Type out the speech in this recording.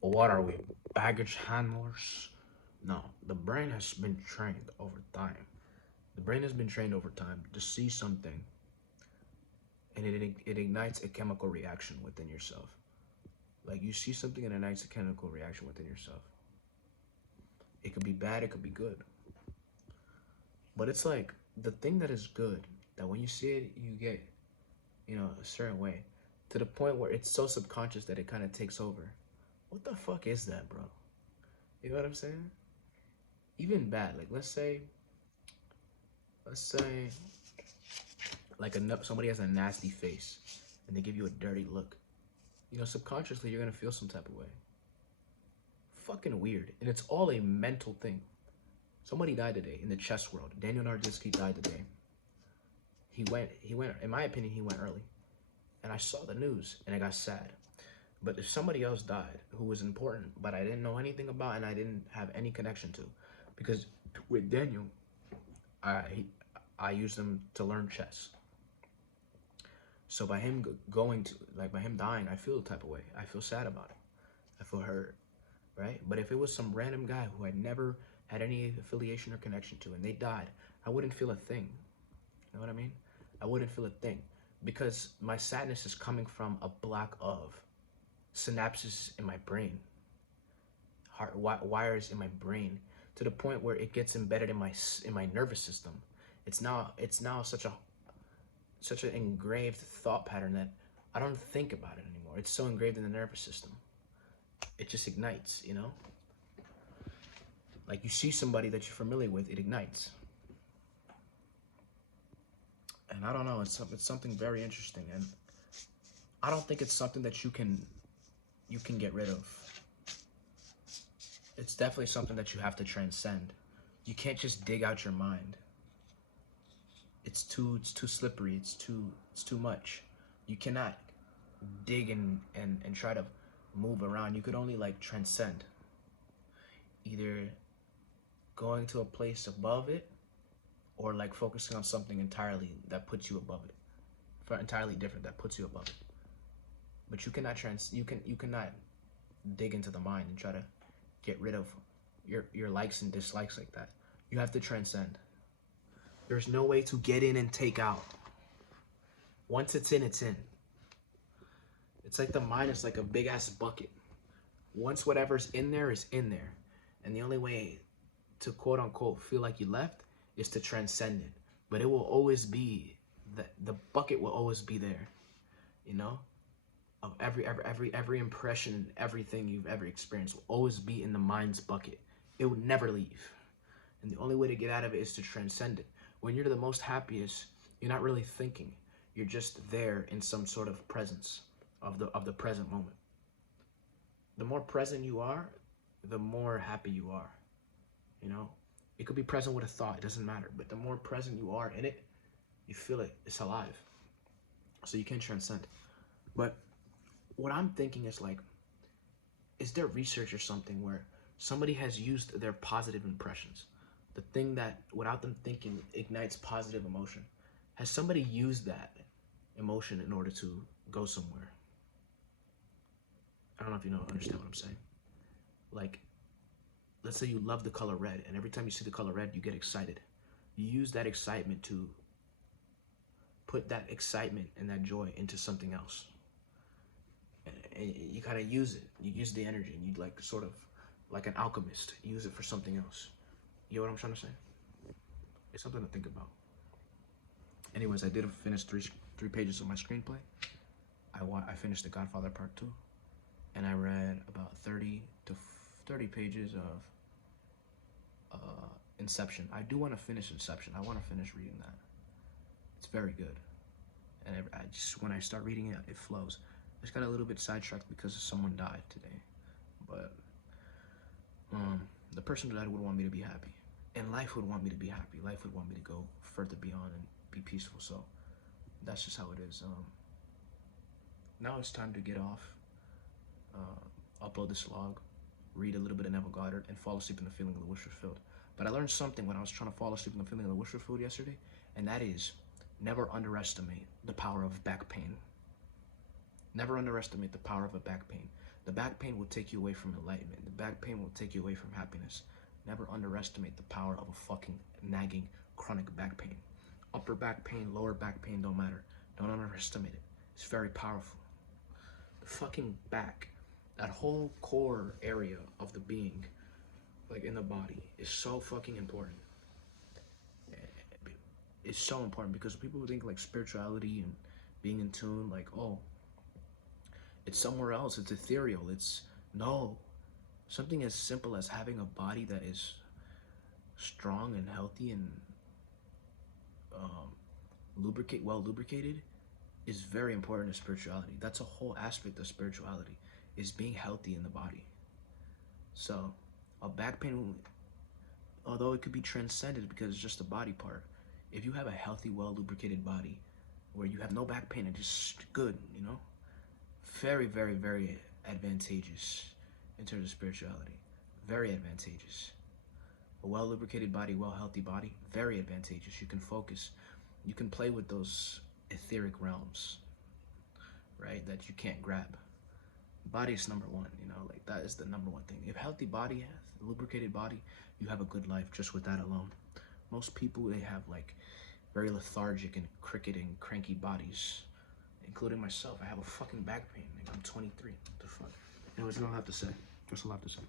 What are we, baggage handlers? No, the brain has been trained over time. The brain has been trained over time to see something, and it ignites a chemical reaction within yourself. Like you see something and it ignites a chemical reaction within yourself. It could be bad, it could be good. But it's like the thing that is good, that when you see it, you get, a certain way, to the point where it's so subconscious that it kind of takes over. What the fuck is that, bro? You know what I'm saying? Even bad, like let's say, like somebody has a nasty face, and they give you a dirty look. Subconsciously you're gonna feel some type of way. Fucking weird, and it's all a mental thing. Somebody died today in the chess world. Daniel Nardiski died today. He went. In my opinion, he went early, and I saw the news, and I got sad. But if somebody else died who was important, but I didn't know anything about and I didn't have any connection to, because with Daniel, I I used him to learn chess. So by him going to, like, by him dying, I feel the type of way. I feel sad about it. I feel hurt, right? But if it was some random guy who I never had any affiliation or connection to and they died, I wouldn't feel a thing. You know what I mean? I wouldn't feel a thing because my sadness is coming from a block of synapses in my brain, heart wires in my brain, to the point where it gets embedded in my nervous system. It's now such an engraved thought pattern that I don't think about it anymore. It's so engraved in the nervous system. It just ignites, Like you see somebody that you're familiar with, it ignites. And I don't know, it's something very interesting, and I don't think it's something that you can get rid of. It's definitely something that you have to transcend. You can't just dig out your mind. It's too slippery. It's too much. You cannot dig and try to move around. You could only like transcend. Either going to a place above it or like focusing on something entirely that puts you above it. For entirely different that puts you above it. But you cannot dig into the mind and try to get rid of your likes and dislikes like that. You have to transcend. There's no way to get in and take out. Once it's in, it's in. It's like the mind is like a big ass bucket. Once whatever's in there is in there. And the only way to quote unquote feel like you left is to transcend it. But it will always be, the bucket will always be there, you know? Of every impression, everything you've ever experienced will always be in the mind's bucket. It would never leave. And the only way to get out of it is to transcend it. When you're the most happiest, you're not really thinking. You're just there in some sort of presence of the present moment. The more present you are, the more happy you are. You know? It could be present with a thought, it doesn't matter. But the more present you are in it, you feel it. It's alive. So you can transcend. But what I'm thinking is like, is there research or something where somebody has used their positive impressions, the thing that without them thinking ignites positive emotion? Has somebody used that emotion in order to go somewhere? I don't know if you know understand what I'm saying. Like, let's say you love the color red, and every time you see the color red, you get excited. You use that excitement to put that excitement and that joy into something else. And you kind of use it. You use the energy, and you like sort of like an alchemist, use it for something else. You know what I'm trying to say? It's something to think about. Anyways, I did finish three pages of my screenplay. I finished The Godfather Part 2, and I read about 30 pages of Inception. I do want to finish Inception. I want to finish reading that. It's very good, and I just when I start reading it, it flows. I just got a little bit sidetracked because someone died today, but the person who died would want me to be happy, and life would want me to be happy. Life would want me to go further beyond and be peaceful. So that's just how it is. Now it's time to get off, upload this log, read a little bit of Neville Goddard, and fall asleep in the feeling of the wish fulfilled. But I learned something when I was trying to fall asleep in the feeling of the wish fulfilled yesterday, and that is never underestimate the power of back pain. Never underestimate the power of a back pain. The back pain will take you away from enlightenment. The back pain will take you away from happiness. Never underestimate the power of a fucking nagging chronic back pain. Upper back pain, lower back pain, don't matter. Don't underestimate it. It's very powerful. The fucking back, that whole core area of the being, like in the body, is so fucking important. It's so important because people think like spirituality and being in tune, like, oh, it's somewhere else, it's ethereal. It's no, something as simple as having a body that is strong and healthy and well lubricated is very important to spirituality. That's a whole aspect of spirituality, is being healthy in the body. So a back pain, although it could be transcended because it's just a body part, if you have a healthy, well lubricated body where you have no back pain and just good, you know, very, very, very advantageous in terms of spirituality. Very advantageous. A well lubricated body, well healthy body, very advantageous. You can focus. You can play with those etheric realms, right, that you can't grab. Body is number one, you know, like that is the number one thing. If healthy body, lubricated body, you have a good life just with that alone. Most people, they have like very lethargic and cricket and cranky bodies, including myself. I have a fucking back pain. Like, I'm 23. What the fuck? Anyways, that's all I have to say. That's all I have to say.